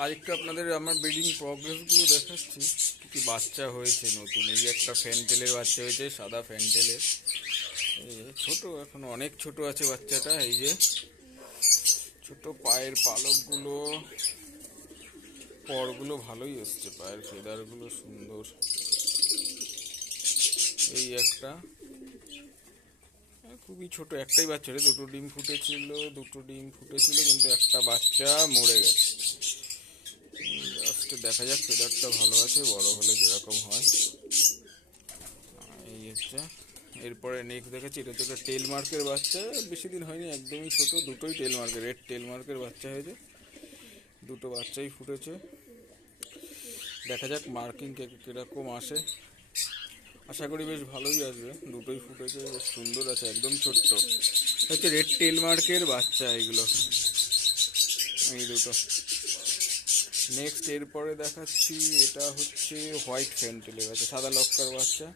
আর একটু আপনাদের আমার ব্রিডিং প্রগ্রেসগুলো দেখাচ্ছি, কি বাচ্চা হয়েছে নতুন। এই একটা ফ্যান্টেলের বাচ্চা হয়েছে, সাদা ফ্যান্টেলের। এই যে ছোট, এখনো অনেক ছোট আছে বাচ্চাটা। এই যে ছোট পায়ের পালকগুলো, পরগুলো ভালোই এসছে, পায়ের ফেদারগুলো সুন্দর। এই একটা খুবই ছোট, একটাই বাচ্চা রে, দুটো ডিম ফুটেছিল কিন্তু একটা বাচ্চা মরে গেছে। জাস্ট দেখা যাক, ফেদারটা ভালো আছে, বড় হলে যেরকম হয়। এই হচ্ছে। এরপরে নেক্সট দেখাচ্ছি, এটা হচ্ছে একটা টেল মার্কের বাচ্চা, বেশি দিন হয়নি, একদমই ছোট, দুটোই টেল মার্কের, রেড টেল মার্কের বাচ্চা হয়েছে, দুটো বাচ্চাই ফুটেছে। দেখা যাক মার্কিং কিরকম আসে, আশা করি বেশ ভালোই আসবে। দুটোই ফুটেছে, বেশ সুন্দর আছে, একদম ছোট্ট হচ্ছে রেড টেল মার্কের বাচ্চা এগুলো, এই দুটো। নেক্সট এরপরে দেখাচ্ছি, এটা হচ্ছে হোয়াইট ফ্যান্টেলের বাচ্চা, সাদা লক্কার বাচ্চা।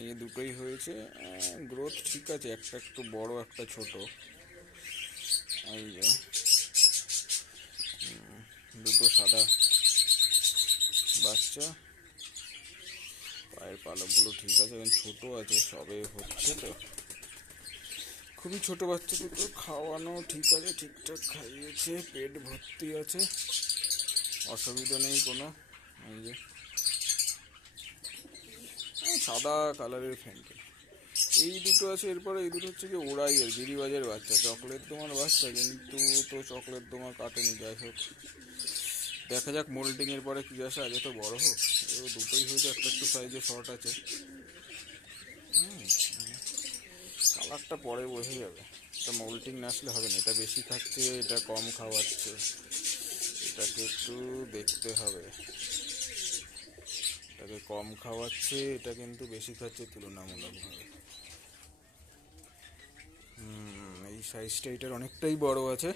এই দুটোই হয়েছে, গ্রোথ ঠিক আছে, একটা একটু বড় একটা ছোট। এই যে দুটো সাদা বাচ্চা, পায়ের পালকগুলো ঠিক আছে, এবং ছোট আছে, সবে হচ্ছে তো, খুবই ছোট বাচ্চা দুটো। খাওয়ানো ঠিক আছে, ঠিকঠাক খাইয়েছে, পেট ভর্তি আছে, অসুবিধা নেই কোনো। এই যে সাদা কালারের ফ্যান্টেল এই দুটো আছে। এরপরে এই দুটো হচ্ছে কি ওড়াইয়ের গিরিবাজের বাচ্চা, চকলেট তোমার বাচ্চা, কিন্তু তো চকলেট তোমার কাটেনি। যাই হোক, দেখা যাক মোল্ডিং এর পরে কি আসে, আগে তো বড় হোক। দুটোই হয়েছে, একটা একটু সাইজে শর্ট আছে। কালারটা পরে বোঝা যাবে, এটা মোল্টিং না আসলে হবে না। এটা বেশি খাচ্ছে, এটা কম খাওয়াচ্ছে, এটাকে একটু দেখতে হবে। এটাকে কম খাওয়াচ্ছে, এটা কিন্তু বেশি খাচ্ছে তুলনামূলকভাবে। এই সাইজটা এটার অনেকটাই বড় আছে,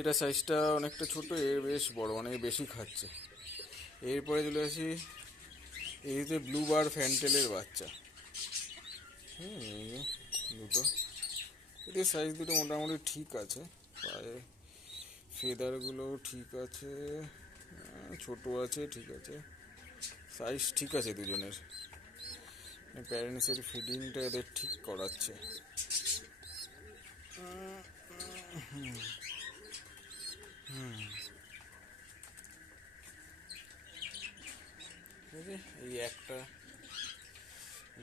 এটা সাইজটা অনেকটা ছোট, এর বেশ বড়, অনেক বেশি খাচ্ছে। এরপরে চলে আসি, এই যে ব্লু বার ফ্যান্টেলের বাচ্চা। এই যে দুটো, এদের সাইজ দুটো মোটামুটি ঠিক আছে, পায়ে ফেদারগুলো ঠিক আছে, ছোট আছে, ঠিক আছে, সাইজ ঠিক আছে দুজনের। প্যারেন্টসের ফিডিংটা এদের ঠিক করাচ্ছে। এই একটা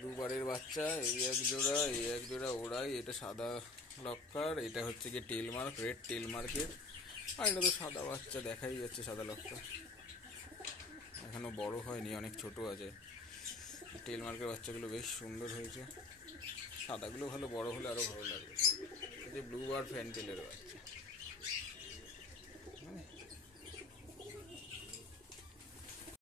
দুবারের বাচ্চা, এই এক জোড়া ওড়াই, এটা সাদা লক্কার, এটা হচ্ছে কি টেল মার্ক, রেড টেল মার্কের। আর এটা তো সাদা বাচ্চা দেখাই যাচ্ছে, সাদা লক্কার, এখনো বড় হয়নি, অনেক ছোট আছে। টেল মার্কের বাচ্চাগুলো বেশ সুন্দর হয়েছে, সাদাগুলো ভালো, বড় হলে আরো ভালো লাগবে। এই যে ব্লু বার ফ্যান্টেলের বাচ্চা।